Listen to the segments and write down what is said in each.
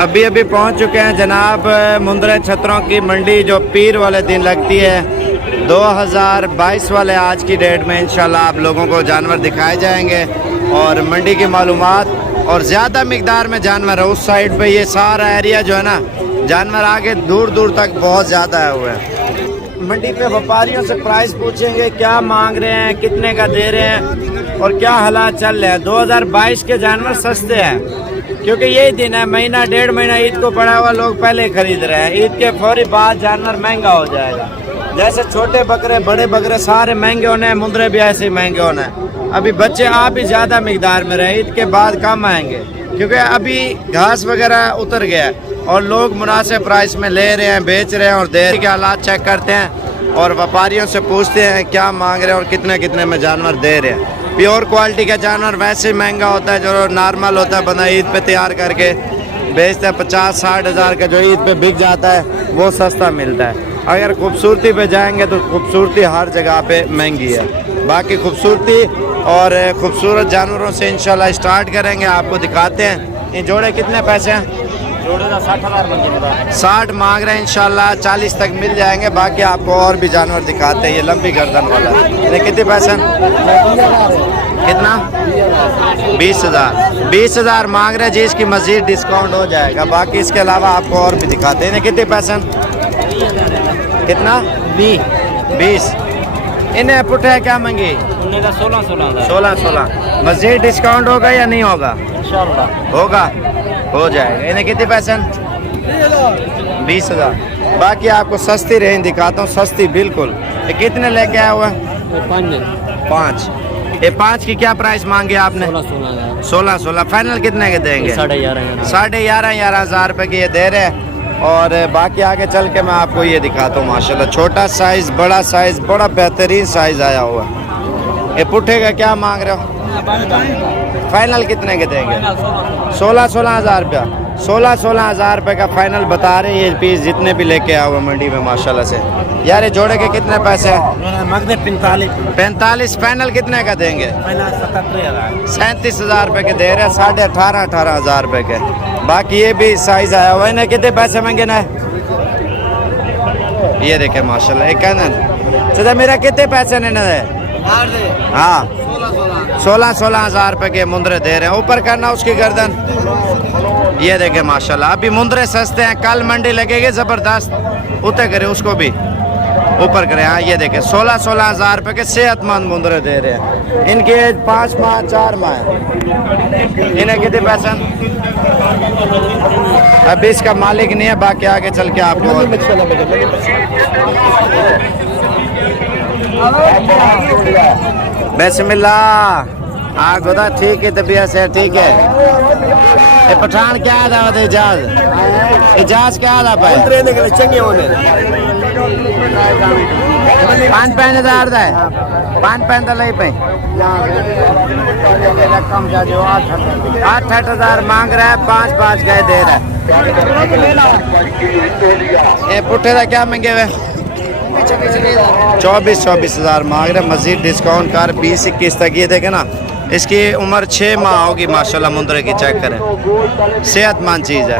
अभी अभी पहुंच चुके हैं जनाब मुंद्रे छतरों की मंडी, जो पीर वाले दिन लगती है। 2022 वाले आज की डेट में इंशाल्लाह आप लोगों को जानवर दिखाए जाएंगे और मंडी की मालूमात और ज़्यादा मिकदार में जानवर है। उस साइड पे ये सारा एरिया जो है ना, जानवर आगे दूर दूर तक बहुत ज़्यादा है हुए हैं। मंडी पे व्यापारियों से प्राइस पूछेंगे, क्या मांग रहे हैं, कितने का दे रहे हैं और क्या हालात चल रहे हैं। 2022 के जानवर सस्ते हैं क्योंकि यही दिन है, महीना डेढ़ महीना ईद को पड़ा हुआ, लोग पहले खरीद रहे हैं। ईद के फौरी बाद जानवर महंगा हो जाएगा। जैसे छोटे बकरे बड़े बकरे सारे महंगे होने हैं, मुंद्रे भी ऐसे ही महंगे होने हैं। अभी बच्चे आप ही ज़्यादा मिकदार में रहे, ईद के बाद कम आएंगे क्योंकि अभी घास वगैरह उतर गया है और लोग मुनासिब प्राइस में ले रहे हैं, बेच रहे हैं और दे के हालात चेक करते हैं और व्यापारियों से पूछते हैं क्या मांग रहे हैं और कितने कितने में जानवर दे रहे हैं। प्योर क्वालिटी का जानवर वैसे ही महंगा होता है, जो नॉर्मल होता है बंदा ईद पे तैयार करके बेचता है 50-60 हज़ार का, जो ईद पे बिक जाता है वो सस्ता मिलता है। अगर खूबसूरती पे जाएंगे तो खूबसूरती हर जगह पे महंगी है। बाकी खूबसूरती और खूबसूरत जानवरों से इंशाल्लाह स्टार्ट करेंगे, आपको दिखाते हैं। ये जोड़े कितने पैसे हैं? जोड़े का 60,000 60 मांग रहे हैं, इंशाल्लाह 40 तक मिल जाएंगे। बाकी आपको और भी जानवर दिखाते हैं। ये लंबी गर्दन वाला, ये कितने पैसे? कितना? 20,000। 20,000 मांग रहे हैं जी, इसकी मजीद डिस्काउंट हो जाएगा। बाकी इसके अलावा आपको और भी दिखाते हैं। कितने पैसे? कितना? 20। इन्हें पुट्ठे क्या मंगी? 16। मजीद डिस्काउंट होगा या नहीं होगा? इंशाल्लाह होगा, हो जाएगा। इन्हें कितने पैसे? 20,000। बाकी आपको सस्ती रेंज दिखाता हूँ, सस्ती बिल्कुल। ये कितने लेके आया हुआ? 5। ये 5 की क्या प्राइस मांगी आपने? 16। फाइनल कितने के देंगे? 11,500 रुपये की ये दे रहे हैं। और बाकी आगे चल के मैं आपको ये दिखाता हूँ। माशाल्लाह छोटा साइज, बड़ा साइज, बड़ा बेहतरीन साइज आया हुआ। ये पुट्ठे का क्या मांग रहे हो? फाइनल कितने के देंगे? 16 हज़ार रुपया। 16 हज़ार रुपये का फाइनल बता रहे हैं ये पीस, जितने भी लेके आए हुए मंडी में माशाल्लाह से। यार ये जोड़े के कितने पैसे हैं? 45। फाइनल कितने का देंगे? 37 हज़ार रुपये के दे रहे हैं, 18,500 हज़ार रुपये के। बाकी ये भी साइज आया हुआ है ना। कितने पैसे महंगे ना? ये देखे माशाल्लाह। एक कहना चाचा मेरा कितने पैसे ने ना है? हाँ 16 हज़ार रुपये के मुंद्रे दे रहे हैं। ऊपर करना उसकी गर्दन। ये देखे माशाल्लाह। अभी मुंद्रे सस्ते हैं, कल मंडी लगेगी ज़बरदस्त। उतर करे उसको भी ऊपर करें। हाँ ये देखे 16 हज़ार रुपये के सेहतमंद मुंद्रे दे रहे हैं। इनकी एज 5 माह 4 माह है। इन्हें कितने पैसे? अभी इसका मालिक नहीं है, बाकी आगे चल के आपको बिस्मिल्लाह। हाँ खुदा ठीक है, तबीयत से ठीक है। ये पठान क्या था? इजाज क्या था? 5 हज़ार है। 5 लई पे 8 हज़ार मांग रहा है, 5 गए दे रहा है। ये पुट्ठे का क्या मंगे हुए? 24 हज़ार मांग रहे। मजीद डिस्काउंट कर 20-21 तक। ये देखे ना, इसकी उम्र 6 माह होगी माशाल्लाह। मुंद्रे की चेक करें, सेहतमंद चीज़ है।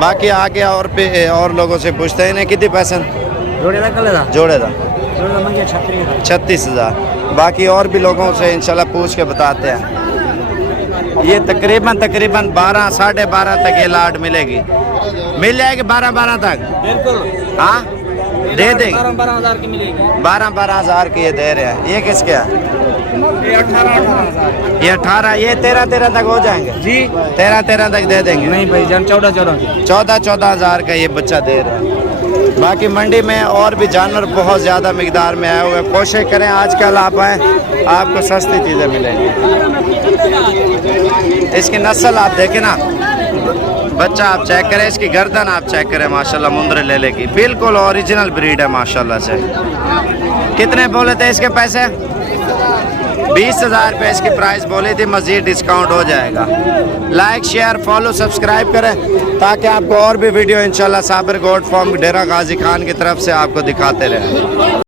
बाकी आगे और लोगों से पूछते हैं। इन्हें कितने पैसे? जोड़े था 36 हज़ार। बाकी और भी लोगों से इंशाल्लाह पूछ के बताते हैं। ये तकरीबन 12 साढ़े 12 तक ये लाट मिलेगी, मिल जाएगी 12 तक। बिल्कुल हाँ दे देंगे। 12 हज़ार की ये दे रहे हैं। ये किसके है? ये 18। ये 13 तक हो जाएंगे जी। 13 तक दे देंगे। नहीं भाई जान 14 हज़ार का ये बच्चा दे रहे हैं। बाकी मंडी में और भी जानवर बहुत ज़्यादा मिकदार में आए हुए। कोशिश करें आजकल आप आएँ, आपको सस्ती चीज़ें मिलेंगी। इसकी नस्ल आप देखें ना, बच्चा आप चेक करें, इसकी गर्दन आप चेक करें माशाल्लाह। मुंद्रे ले लेगी, बिल्कुल ओरिजिनल ब्रीड है माशाल्लाह से। कितने बोले थे इसके पैसे? 20 हज़ार रुपये इसकी प्राइस बोली थी। मज़ीद डिस्काउंट हो जाएगा। लाइक शेयर फॉलो सब्सक्राइब करें ताकि आपको और भी वीडियो इंशाल्लाह साबर गोट फार्म डेरा गाजी खान की तरफ से आपको दिखाते रहें।